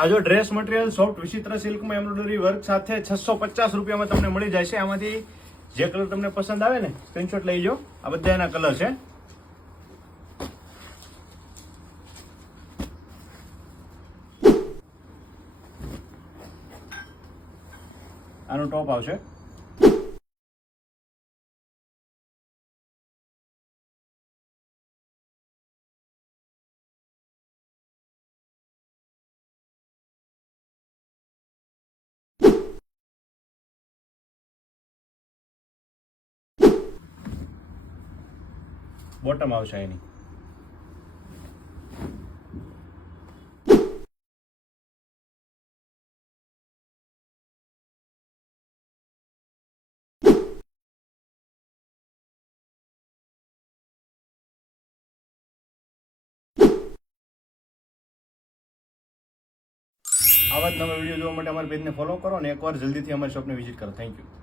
આ જો dress material soft વિચિત્ર સિલ્કમાં એમ્બ્રોઇડરી વર્ક સાથે 650 રૂપિયામાં તમને મળી જાય છે. આમાંથી જે કલર તમને પસંદ આવે ને સ્ક્રીનશોટ લઈ જાઓ. આ બધા એના કલર છે. આનો ટોપ આવશે. બોટમ આવશે એની. આવા જ નવા વિડીયો જોવા માટે અમારા પેજને ફોલો કરો અને એકવાર જલ્દીથી અમારી શોપને વિઝિટ કરો. Thank you.